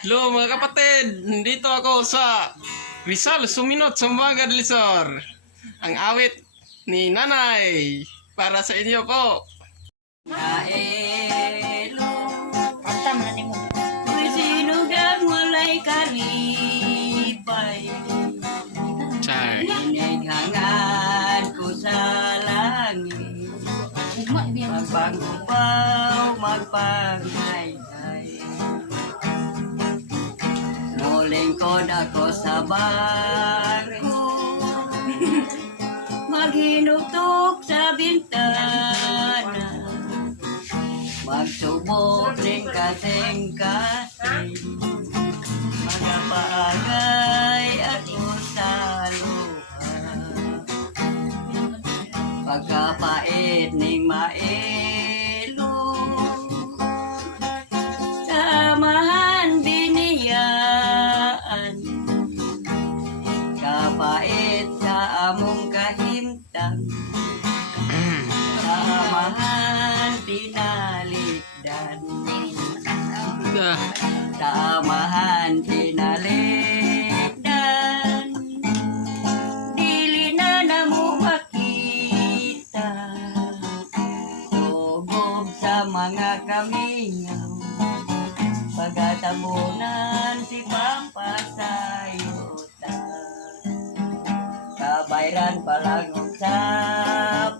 Hello mga kapatid, nandito ako sa Rizal Suminot, Zamboanga del Sur. Ang awit ni Nanay para sa inyo po. Kaelo, Kanta man ni mo. ko'y sinugang walay kalipay. Char. Inighangan ko sa langit. Ugma biya mo. Magpagpaw, magpanghay-hay. Mulingkod ako sa barko. Maghinuktok sa bintana. Magsubok rin kasing-kasing. Mga bagay ako sa luha. Pagkapait ning maelo. Samahan biniyaan. Kapait sa among kahimtang. Samahan pinaligdan. Samahan pinaligdan. Dili na namo makita. Tugob sa mga kamingaw. Pagkatabunan si pampasayutan. Kabayran palang usap